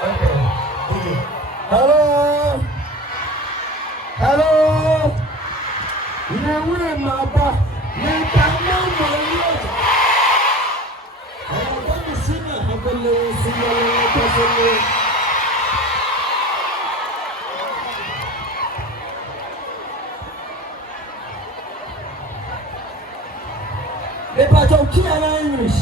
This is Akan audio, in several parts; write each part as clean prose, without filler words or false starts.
Hello. Hello. Now we're my boss. If I don't care English.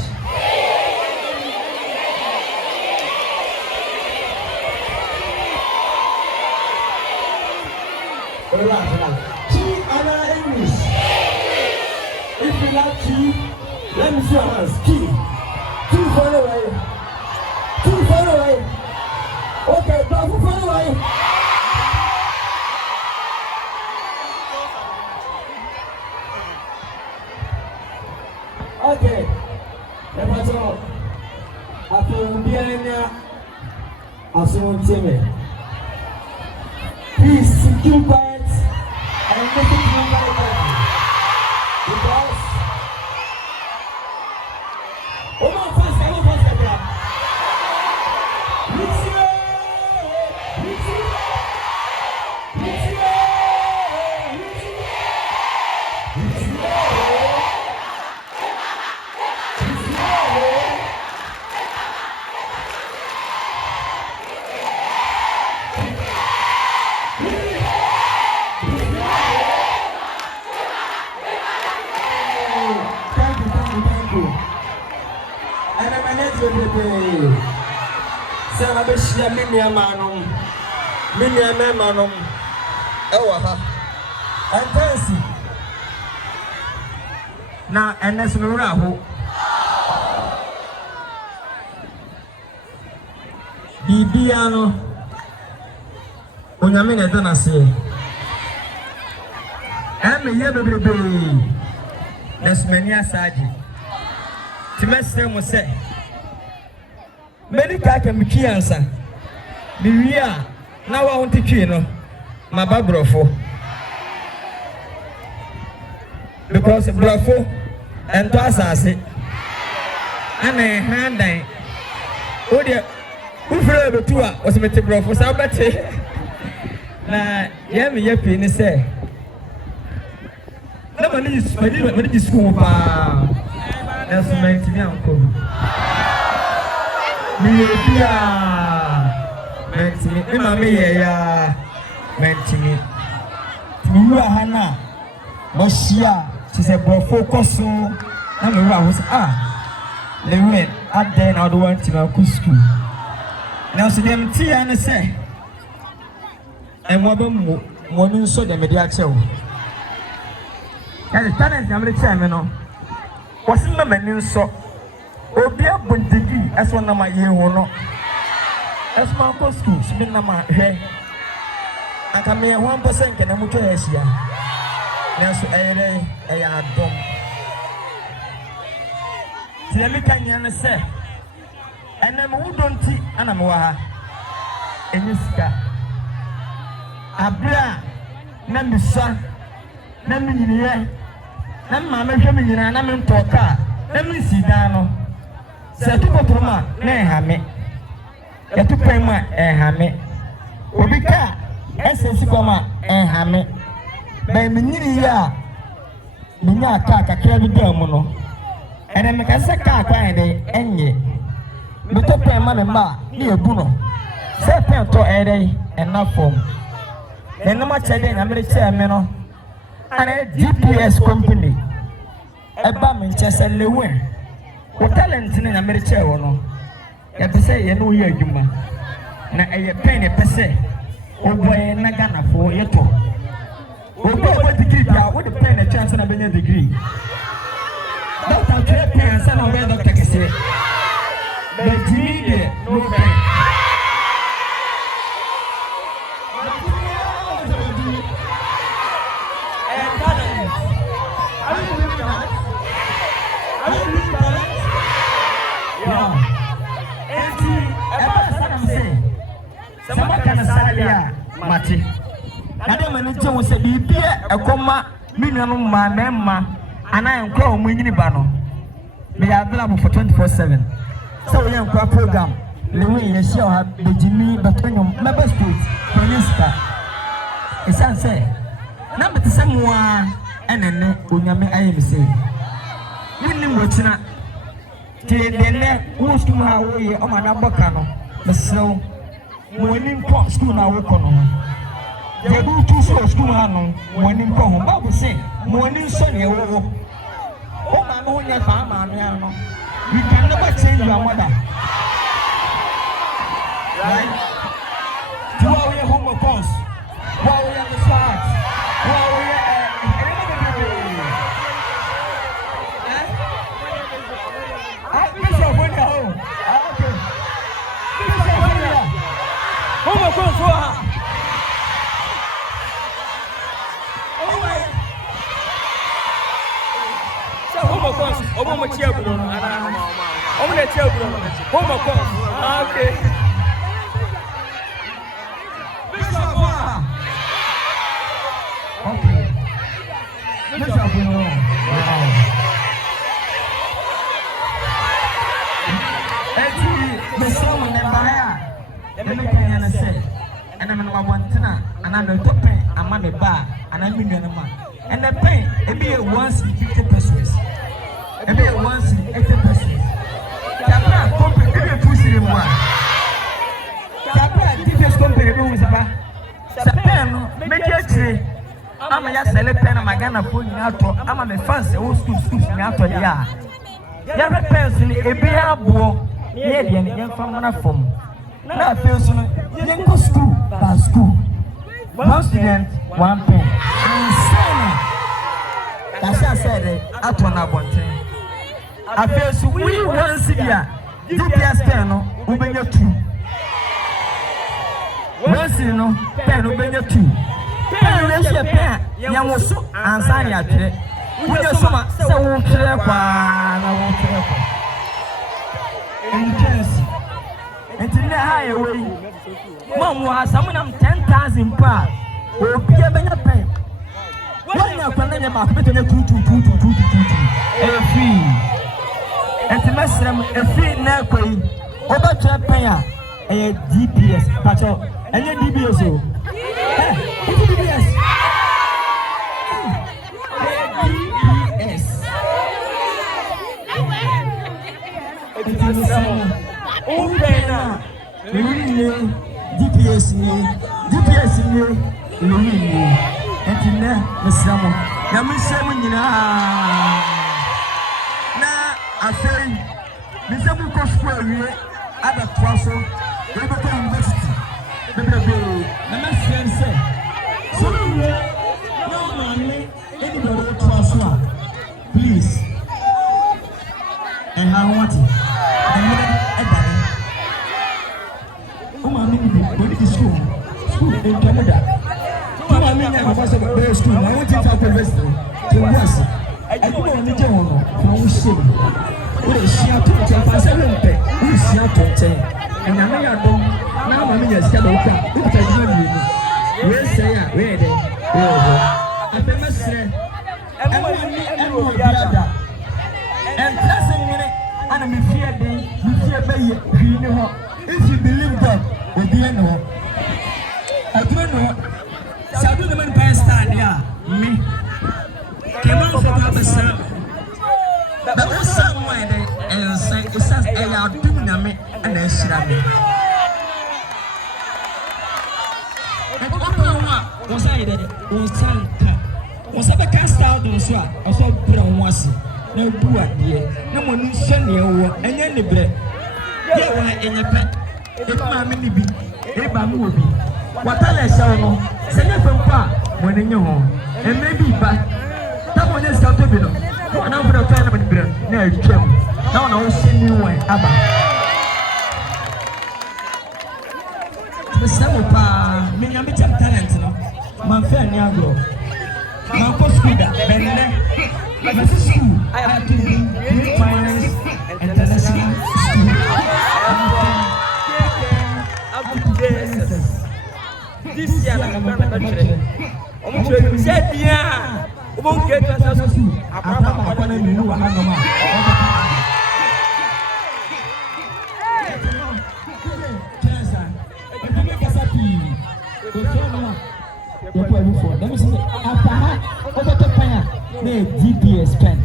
Key and English. If you like key, let me see your hands. Key. Key far away. Key far away. Okay, Bravo far away. Okay. Let us go. After Biania, Asun Timmy. Please secure quiet and listen to my because Sabeshia minia manum ewa ha antansi na enes nwura ho bibia no onyame na da nase ame ye bebrebe nesmania saji timese mo se medical can be Nkansah. Miria now I want to kill my babrofo because brofo and Twasasi and a hand day. Oh, dear, who flew the tour was a metal brofo. So, but now, Yammy Yappy say, nobody is school. That's meant to be uncle. Media mentimi ema me ya mentimi tuwa hana moshia she say bro focus on na me wa was lewen at then I don't want to go school now so them tia na say and mo ba mo nu so dem dey achew ya the talent na me tell me no was ma mani so obi abundigi eso na ma ye ho no eso ma ko school so na ma he aka me 1% ke na muto ya sia na so eyere eya adom ti me kanya na se ena mo wudonti ana me wa ha enyisika abra na misa na minyine na ma me hwe minyina na me ntoka na me sidan no se tu potroma na ehame ya tu pema ehame obika esesi koma ehame ba minyini ya minya aka kakra bi da mu no ene me ka se ka kwa ede enye me to pema me ma ni ebu no se pen to ede enafom ene ma chede na me che me no ana GPS company eba me nchese lewe o talent ni na me che wo no ya pese ye no ye adwuma na eye pen e pese o boy na Ghana fo ye to o boy degree dia wo de pen e chance na benya degree doctor try pen sa na we doctor kese but degree no pen Mati. Ade mani je wo se bibia ekoma minanu ma memma ana enkwa o munyini ba no. Me ya available for 24/7. So we enkwa program Lewe yesi o ha bejimi betonyo member state minister esanse na betese moa enene onyame ayemse winnim wotina te denne wo school ha wo ye o ma na boka no besew mo nim ko school na wo ko no je du tu so school ha no mo nim ko ho ba bo se mo nim so ne wo o ma no nya fa ma me no you can never change your mother. Right? You are your home of course. While we are the start. While we are Bishop, when you're home. Okay. Bishop, when you're home of course. Oh my. So home of course. Home of chair. Home of chair. Home of course. Okay. Okay. Bishop, wow. The song in the fire. The look and I said, and I'm a one tenor, and I'm a top pen, I'm a bar, and I'm a man. And the pain, it be a once in 50 pesos. It be a once in 80 pesos. Capra, company, give you 2 city more. Capra, give you company, do with a bar. Sapano, make it 3. I'm a pen and my gun pulling out. I'm a fancy old school out of the yard. You have a person, a beer boy, yeah, the young from. Now, person, you go school, by school. One student, 1 pen. That's what I said, I turn up 1 thing. I feel so we want to see ya. DPS pen, we bring you 2. Once you know, pen, we bring you 2. Pen, you pen, young was so answer ya. We just so much, so won't care. I won't care. Intense. And in the highway, Mom was someone 10,000 pounds. Will be a better pen. Why not planning about between 2 a fee? And to mess them a fee now, over to a payer, a DPS, patrol, and a DBS. DBS. DPS and now, Miss Semina. Now, I say, Miss Abuko Square, at a Twasso, Liverpool University. The friend said, so, no man, anybody Twasso, please. And I want it. School in Canada. I mean, I was a very school. I want to talk to us. I don't want to tell you how we see. We see how to tell us. We see how to tell. And I don't now. I'm just going to come. Look at you. We say, where they I must say, everyone, brother. And plus a minute, and I'm fear you know, if you believe God, we do know. I don't know. Sabu the man pastor, yeah, me. Came out from the sun. That was somewhere and say, it says, I are doing me and then shall me. And was I there? Was I cast out of the swap? I saw brown was no poor dear. No one is sunny and any bread. There were in a pet. If my mini be, if I move me. What I shall know, send it from far when in your home, and maybe back. That one is out of it. And I'm going to tell them bread. No, it's true. Now I'll send you away. Abba. The Samopa, me, I'm a talent, no. My friend, Yago. My post school, my school. I have to be finance and international school. Up to this. This year, I'm going to say, yeah, we won't get us to school. I'm going to do Let me see. After her, over the pen, the GPS pen.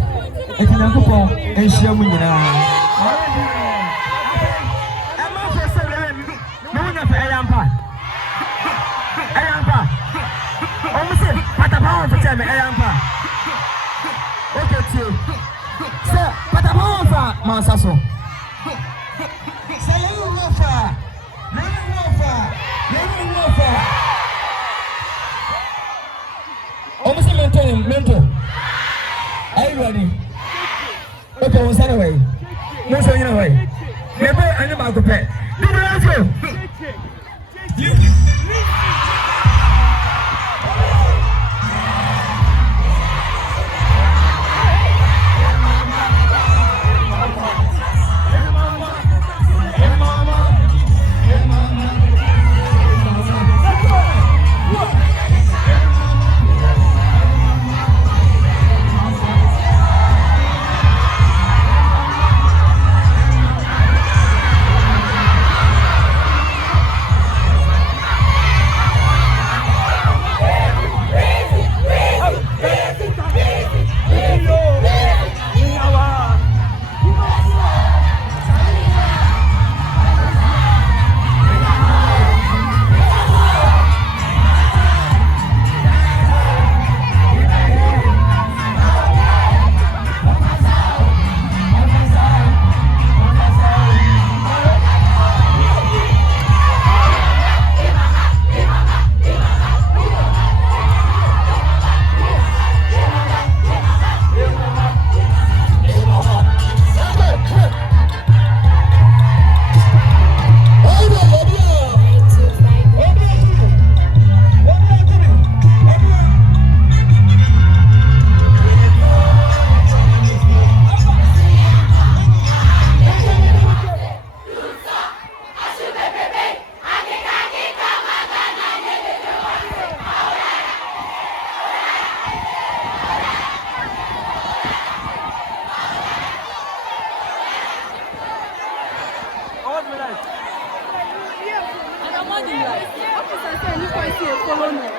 It's an uncle and show me now. I'm not for selling. No one of Ayampa. Ayampa. Almost say, but a pound for tell me Ayampa. Okay, too. Sir, but a pound for Mansaso. Say you know for. Almost a mentor. Are you ready? Okay, what's that away? Most of you away. Never any about the pet. Officer said you can't see a colonel.